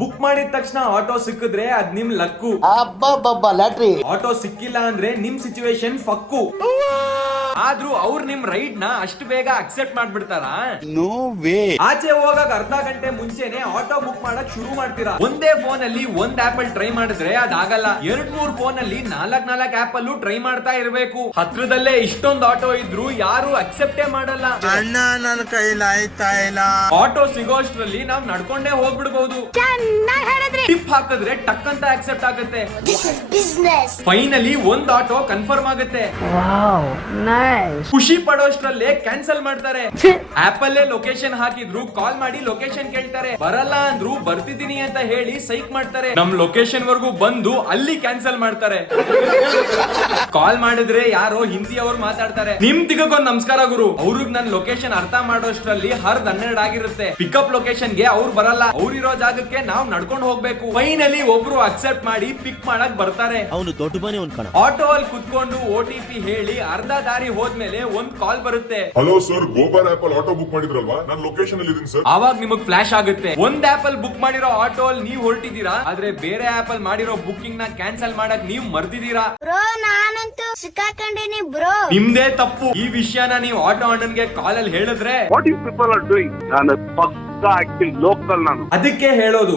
Book ಮಾಡಿದ ತಕ್ಷಣ auto ಸಿಕ್ಕಿದ್ರೆ ಅದ್ ನಿಮ್ ಲಕ್ಕು. ಲ್ಯಾಟ್ರಿ. ಆಟೋ ಸಿಕ್ಕಿಲ್ಲ ಅಂದ್ರೆ ನಿಮ್ ಸಿಚುವೇಶನ್ ಫಕ್ಕು. ಆದ್ರೂ ಅವ್ರು ನಿಮ್ ರೈಡ್ ನ ಅಷ್ಟು ಬೇಗ ಅಕ್ಸೆಪ್ಟ್ ಮಾಡ್ಬಿಡ್ತಾರ? No way. ಆಚೆ ಹೋಗಾಗ ಅರ್ಧ ಗಂಟೆ ಮುಂಚೆನೆ ಆಟೋ ಬುಕ್ ಮಾಡಕ್ ಶುರು ಮಾಡ್ತೀರಾ. ಒಂದೇ ಫೋನ್ ಅಲ್ಲಿ ಒಂದ್ ಆಪ್ ಅಲ್ಲಿ ಟ್ರೈ ಮಾಡಿದ್ರೆ ಅದಾಗಲ್ಲ. 2-3 ಫೋನ್ ಅಲ್ಲಿ 4 ಆಪ್ ಅಲ್ಲೂ ಟ್ರೈ ಮಾಡ್ತಾ ಇರ್ಬೇಕು. ಹತ್ರದಲ್ಲೇ ಇಷ್ಟೊಂದು ಆಟೋ ಇದ್ರು ಯಾರು ಅಕ್ಸೆಪ್ಟೇ ಮಾಡಲ್ಲ. ಅಣ್ಣ ನನ್ನ ಕೈಲಿ ಆಯ್ತಾ ಇಲ್ಲ. ಆಟೋ ಸಿಗೋಷ್ಟ್ರಲ್ಲಿ ನಾವ್ ನಡ್ಕೊಂಡೇ ಹೋಗ್ಬಿಡ್ಬಹುದು. ಟಿಪ್ ಹಾಕಿದ್ರೆ ಟಕ್ ಅಂತ ಅಕ್ಸೆಪ್ಟ್ ಆಗುತ್ತೆ. ಫೈನಲಿ ಒಂದ್ ಆಟೋ ಕನ್ಫರ್ಮ್ ಆಗುತ್ತೆ. ಖುಷಿ ಪಡೋಷ್ಟ್ರಲ್ಲೇ ಕ್ಯಾನ್ಸಲ್ ಮಾಡ್ತಾರೆ. ಆಪ್ ಅಲ್ಲೇ ಲೊಕೇಶನ್ ಹಾಕಿದ್ರು ಕಾಲ್ ಮಾಡಿ ಲೊಕೇಶನ್ ಕೇಳ್ತಾರೆ. ಬರಲ್ಲ ಅಂದ್ರು ಬರ್ತಿದ್ದೀನಿ ಅಂತ ಹೇಳಿ ಸೈಕ್ ಮಾಡ್ತಾರೆ. ನಮ್ ಲೊಕೇಶನ್ ವರ್ಗೂ ಬಂದು ಅಲ್ಲಿ ಕ್ಯಾನ್ಸಲ್ ಮಾಡ್ತಾರೆ. ಕಾಲ್ ಮಾಡಿದ್ರೆ ಯಾರೋ ಹಿಂದಿ ಅವ್ರು ಮಾತಾಡ್ತಾರೆ. ನಿಮ್ ತಿಗಕ್ಕೊಂದ್ ನಮಸ್ಕಾರ ಗುರು. ಅವ್ರಿಗೆ ನನ್ ಲೊಕೇಶನ್ ಅರ್ಥ ಮಾಡೋಷ್ಟ್ರಲ್ಲಿ 12 ಆಗಿರುತ್ತೆ. ಪಿಕಪ್ ಲೊಕೇಶನ್ ಗೆ ಅವ್ರು ಬರಲ್ಲ. ಅವ್ರಿರೋ ಜಾಗಕ್ಕೆ ನಾವ್ ನಡ್ಕೊಂಡು ಹೋಗ್ಬೇಕು. ಫೈನಲಿ ಒಬ್ರು ಅಕ್ಸೆಪ್ಟ್ ಮಾಡಿ ಪಿಕ್ ಮಾಡಕ್ ಬರ್ತಾರೆ. ಅವನು ದೊಡ್ಡ ಮನೆ ಅನ್ಕೋಣ. ಆಟೋ ಅಲ್ಲಿ ಕುತ್ಕೊಂಡು OTP ಹೇಳಿ ಅರ್ಧ ದಾರಿ ಹೋದ್ಮೇಲೆ ಒಂದ್ ಕಾಲ್ ಬರುತ್ತೆ. ಹಲೋ ಸರ್, ಗೋಬರ್ ಆಪ್ ಅಲ್ಲಿ ಆಟೋ ಬುಕ್ ಮಾಡಿದ್ರಲ್ವಾ, ನಾನು ಲೊಕೇಶನ್ ಅಲ್ಲಿ ಇದೀನಿ ಸರ್. ಅವಾಗ ನಿಮಗ್ ಫ್ಲಾಶ್ ಆಗುತ್ತೆ. ಒಂದ್ ಆಪ್ ಅಲ್ಲಿ ಬುಕ್ ಮಾಡಿರೋ ಆಟೋ ಅಲ್ಲಿ ನೀವ್ ಹೊರಟಿದ್ದೀರಾ, ಆದ್ರೆ ಬೇರೆ ಆಪ್ ಅಲ್ಲಿ ಮಾಡಿರೋ ಬುಕ್ಕಿಂಗ್ ನ ಕ್ಯಾನ್ಸಲ್ ಮಾಡಕ್ ನೀವ್ ಮರ್ತಿದ್ದೀರಾ. ಬ್ರೋ ನಾನಂತೂ ಸಿಕ್ಕಾಕೊಂಡಿನಿ ಬ್ರೋ. ನಿಮ್ದೇ ತಪ್ಪು. ಈ ವಿಷಯನ ನೀವು ಆಟೋ ಅಣ್ಣನ್ಗೆ ಕಾಲ್ ಅಲ್ಲಿ ಹೇಳಿದ್ರೆ what you people are doing, ನಾನು ಪಕ್ಕಾ ಆಕ್ಟಿಂಗ್ ಲೋಕಲ್ ನಾನು. ಅದಕ್ಕೆ ಹೇಳೋದು